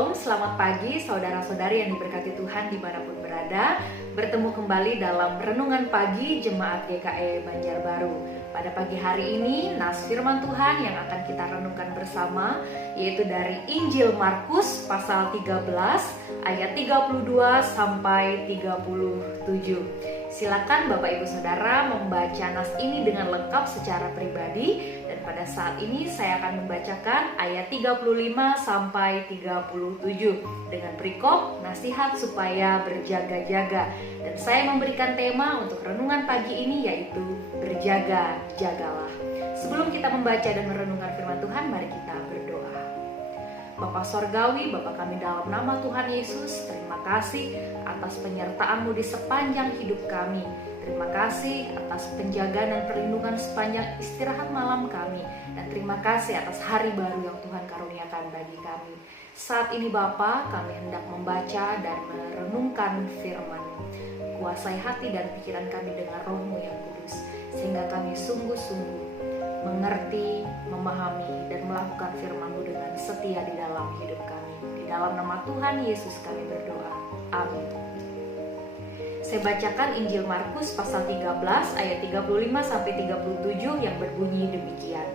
Shalom, selamat pagi saudara-saudari yang diberkati Tuhan dimanapun berada. Bertemu kembali dalam Renungan Pagi Jemaat GKI Banjarbaru. Pada pagi hari ini, nas firman Tuhan yang akan kita renungkan bersama yaitu dari Injil Markus pasal 13 ayat 32 sampai 37. Silakan Bapak Ibu Saudara membaca nas ini dengan lengkap secara pribadi. Dan pada saat ini saya akan membacakan ayat 35 sampai 37 dengan perikop nasihat supaya berjaga-jaga. Dan saya memberikan tema untuk renungan pagi ini yaitu berjaga-jagalah. Sebelum kita membaca dan merenungkan firman Tuhan, mari kita berdoa. Bapa Sorgawi, Bapa kami dalam nama Tuhan Yesus, terima kasih atas penyertaan-Mu di sepanjang hidup kami. Terima kasih atas penjagaan dan perlindungan sepanjang istirahat malam kami. Dan terima kasih atas hari baru yang Tuhan karuniakan bagi kami. Saat ini Bapa, kami hendak membaca dan merenungkan firman-Mu. Kuasai hati dan pikiran kami dengan Roh-Mu yang kudus, sehingga kami sungguh-sungguh mengerti, memahami, dan melakukan firman-Mu dengan setia di dalam hidup kami. Di dalam nama Tuhan Yesus kami berdoa. Amin. Saya bacakan Injil Markus pasal 13 ayat 35 sampai 37 yang berbunyi demikian.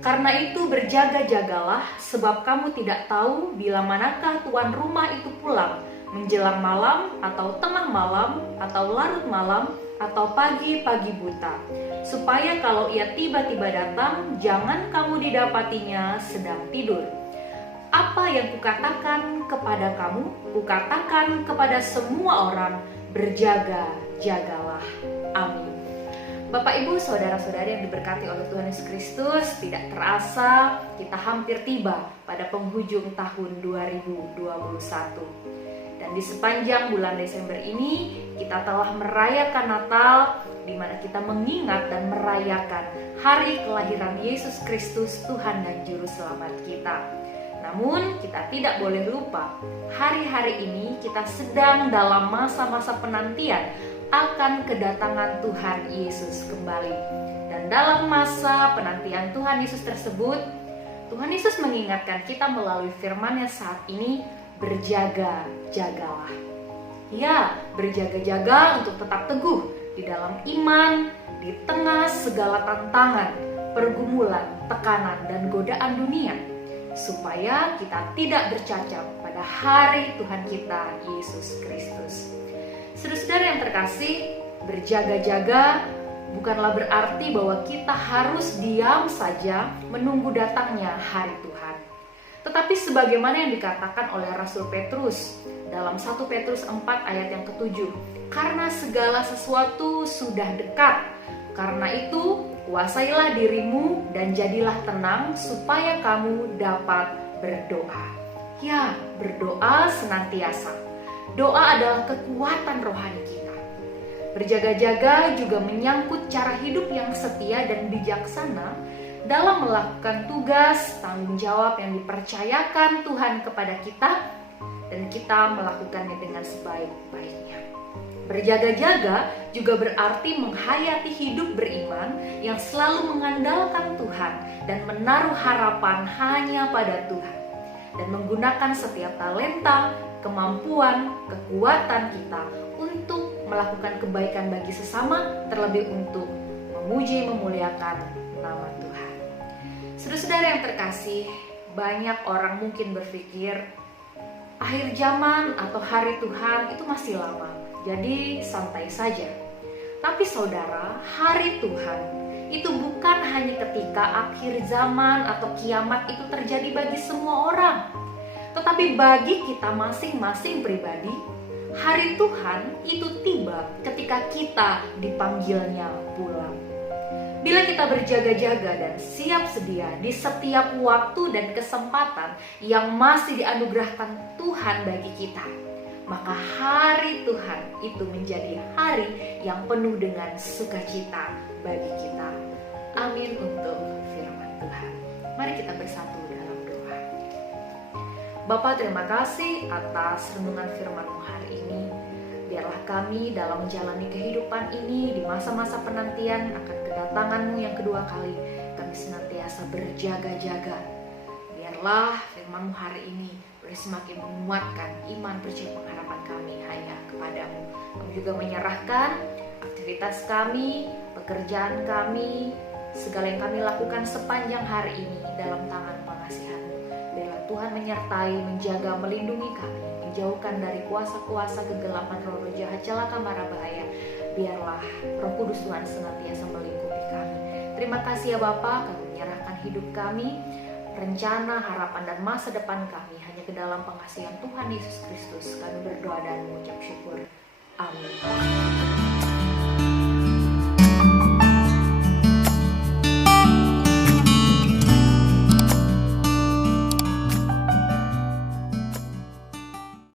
Karena itu berjaga-jagalah, sebab kamu tidak tahu bila manakah tuan rumah itu pulang, menjelang malam atau tengah malam atau larut malam atau pagi-pagi buta, supaya kalau ia tiba-tiba datang, jangan kamu didapatinya sedang tidur. Apa yang kukatakan kepada kamu, kukatakan kepada semua orang, berjaga-jagalah. Amin. Bapak Ibu, saudara-saudari yang diberkati oleh Tuhan Yesus Kristus, tidak terasa kita hampir tiba pada penghujung tahun 2021. Dan di sepanjang bulan Desember ini, kita telah merayakan Natal, di mana kita mengingat dan merayakan hari kelahiran Yesus Kristus, Tuhan dan Juru Selamat kita. Namun kita tidak boleh lupa, hari-hari ini kita sedang dalam masa-masa penantian akan kedatangan Tuhan Yesus kembali. Dan dalam masa penantian Tuhan Yesus tersebut, Tuhan Yesus mengingatkan kita melalui firman-Nya saat ini, berjaga-jagalah. Ya, berjaga-jaga untuk tetap teguh di dalam iman, di tengah segala tantangan, pergumulan, tekanan, dan godaan dunia, supaya kita tidak bercacat pada hari Tuhan kita Yesus Kristus. Saudara-saudara yang terkasih, berjaga-jaga bukanlah berarti bahwa kita harus diam saja menunggu datangnya hari Tuhan. Tetapi sebagaimana yang dikatakan oleh Rasul Petrus dalam 1 Petrus 4 ayat yang ke-7, karena segala sesuatu sudah dekat. Karena itu, kuasailah dirimu dan jadilah tenang supaya kamu dapat berdoa. Ya, berdoa senantiasa. Doa adalah kekuatan rohani kita. Berjaga-jaga juga menyangkut cara hidup yang setia dan bijaksana dalam melakukan tugas, tanggung jawab yang dipercayakan Tuhan kepada kita, dan kita melakukannya dengan sebaik-baiknya. Berjaga-jaga juga berarti menghayati hidup beriman yang selalu mengandalkan Tuhan dan menaruh harapan hanya pada Tuhan, dan menggunakan setiap talenta, kemampuan, kekuatan kita untuk melakukan kebaikan bagi sesama, terlebih untuk memuji memuliakan nama Tuhan. Saudara-saudara yang terkasih, banyak orang mungkin berpikir akhir zaman atau hari Tuhan itu masih lama, jadi santai saja. Tapi saudara, hari Tuhan itu bukan hanya ketika akhir zaman atau kiamat itu terjadi bagi semua orang. Tetapi bagi kita masing-masing pribadi, hari Tuhan itu tiba ketika kita dipanggilnya pulang. Bila kita berjaga-jaga dan siap sedia di setiap waktu dan kesempatan yang masih dianugerahkan Tuhan bagi kita, maka hari Tuhan itu menjadi hari yang penuh dengan sukacita bagi kita. Amin untuk firman Tuhan. Mari kita bersatu dalam doa. Bapa, terima kasih atas renungan firman-Mu hari ini. Biarlah kami dalam menjalani kehidupan ini di masa-masa penantian akan kedatangan-Mu yang kedua kali, kami senantiasa berjaga-jaga. Biarlah firman-Mu hari ini semakin menguatkan iman, percaya, pengharapan kami hanya kepadamu. Kami juga menyerahkan aktivitas kami, pekerjaan kami, segala yang kami lakukan sepanjang hari ini dalam tangan pengasihan-Mu. Biarlah Tuhan menyertai, menjaga, melindungi kami, menjauhkan dari kuasa-kuasa kegelapan, roh jahat, celaka, mara bahaya. Biarlah Roh Kudus Tuhan senantiasa melingkupi kami. Terima kasih ya Bapa, kami menyerahkan hidup kami, rencana, harapan, dan masa depan kami hanya ke dalam pengasihan Tuhan Yesus Kristus. Kami berdoa dan mengucap syukur. Amin.